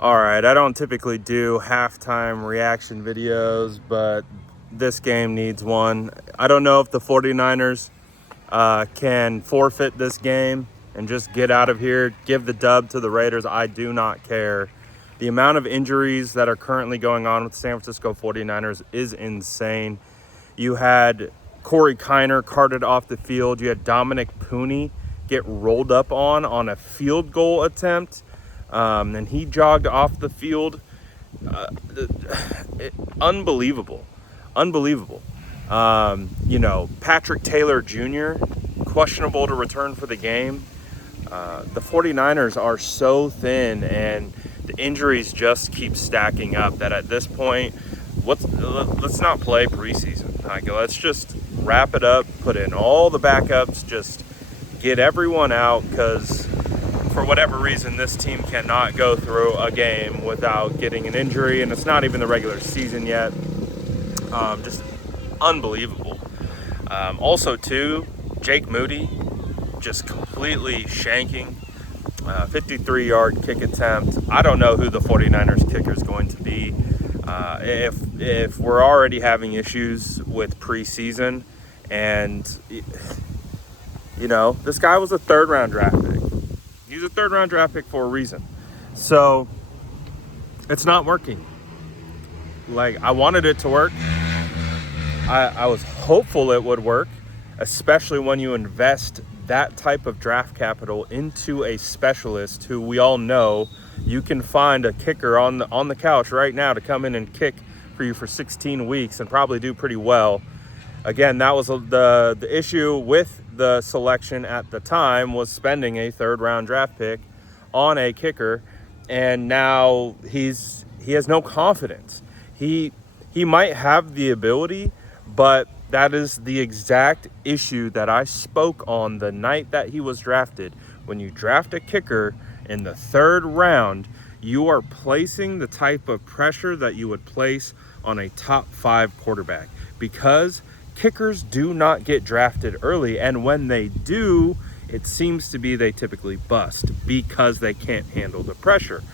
All right, I don't typically do halftime reaction videos, but this game needs one. I don't know if the 49ers can forfeit this game and just get out of here, give the dub to the Raiders. I do not care. The amount of injuries that are currently going on with the San Francisco 49ers is insane. You had Corey Kiner carted off the field. You had Dominic Pooney get rolled up on a field goal attempt. And he jogged off the field. Unbelievable. Unbelievable. Patrick Taylor Jr., questionable to return for the game. The 49ers are so thin, and the injuries just keep stacking up that at this point, let's not play preseason. Let's just wrap it up, put in all the backups, just get everyone out, because for whatever reason, this team cannot go through a game without getting an injury, and it's not even the regular season yet. Just unbelievable. Also, too, Jake Moody just completely shanking. 53-yard kick attempt. I don't know who the 49ers kicker is going to be. If we're already having issues with preseason, and this guy was a third-round draft pick. He's a third-round draft pick for a reason. So it's not working. I wanted it to work. I was hopeful it would work, especially when you invest that type of draft capital into a specialist who we all know you can find a kicker on the couch right now to come in and kick for you for 16 weeks and probably do pretty well. Again, that was the issue with the selection at the time, was spending a third-round draft pick on a kicker, and now he has no confidence. He might have the ability, but that is the exact issue that I spoke on the night that he was drafted. When you draft a kicker in the third round, you are placing the type of pressure that you would place on a top 5 quarterback, because kickers do not get drafted early, and when they do, it seems to be they typically bust because they can't handle the pressure.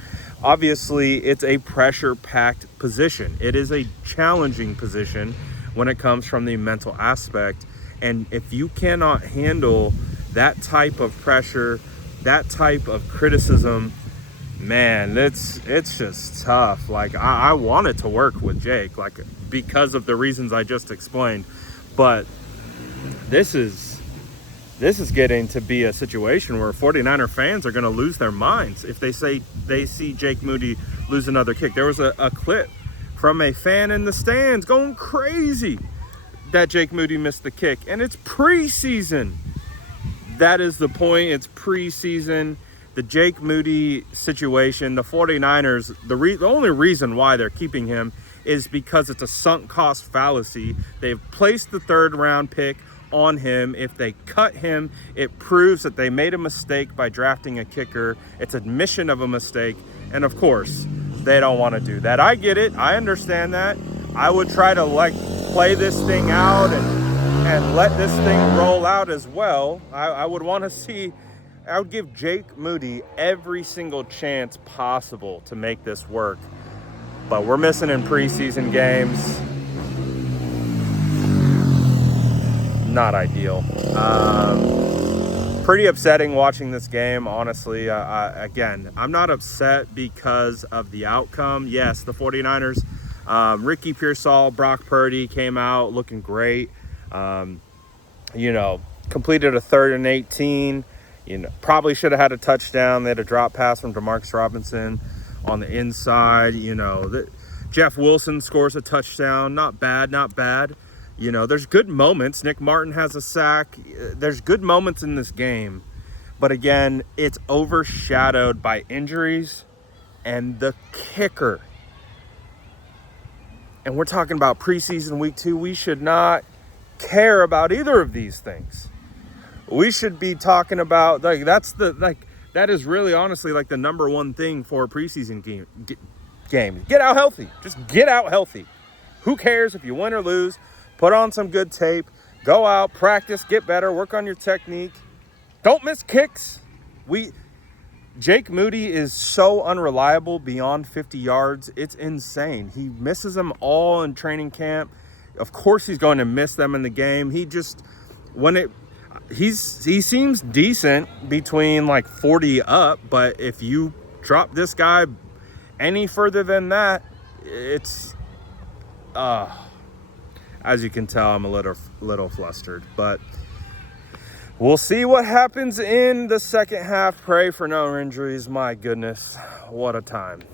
Obviously, it's a pressure-packed position. It is a challenging position when it comes from the mental aspect, and if you cannot handle that type of pressure, that type of criticism, man, it's just tough. I want it to work with Jake, because of the reasons I just explained. But this is getting to be a situation where 49er fans are going to lose their minds if they see Jake Moody lose another kick. There was a clip from a fan in the stands going crazy that Jake Moody missed the kick, and it's preseason. That is the point. It's preseason. The Jake Moody situation, the 49ers, the only reason why they're keeping him is because it's a sunk cost fallacy. They've placed the third round pick on him. If they cut him, it proves that they made a mistake by drafting a kicker. It's admission of a mistake. And of course, they don't want to do that. I get it. I understand that. I would try to play this thing out and let this thing roll out as well. I would want to see, I would give Jake Moody every single chance possible to make this work. But we're missing in preseason games. Not ideal. Pretty upsetting watching this game, honestly. Again, I'm not upset because of the outcome. Yes, the 49ers, Ricky Pearsall, Brock Purdy came out looking great. Completed a 3rd and 18. Probably should have had a touchdown. They had a drop pass from Demarcus Robinson on the inside. Jeff Wilson scores a touchdown. Not bad. There's good moments. Nick Martin has a sack. There's good moments in this game. But again, it's overshadowed by injuries and the kicker. And we're talking about preseason week 2. We should not care about either of these things. We should be talking about, that is really honestly the number one thing for a preseason game. Get out healthy. Just get out healthy. Who cares if you win or lose? Put on some good tape. Go out, practice, get better, work on your technique. Don't miss kicks. Jake Moody is so unreliable beyond 50 yards. It's insane. He misses them all in training camp. Of course he's going to miss them in the game. He seems decent between like 40 up, but if you drop this guy any further than that, it's as you can tell, I'm a little flustered, but we'll see what happens in the second half. Pray for no injuries. My goodness, what a time.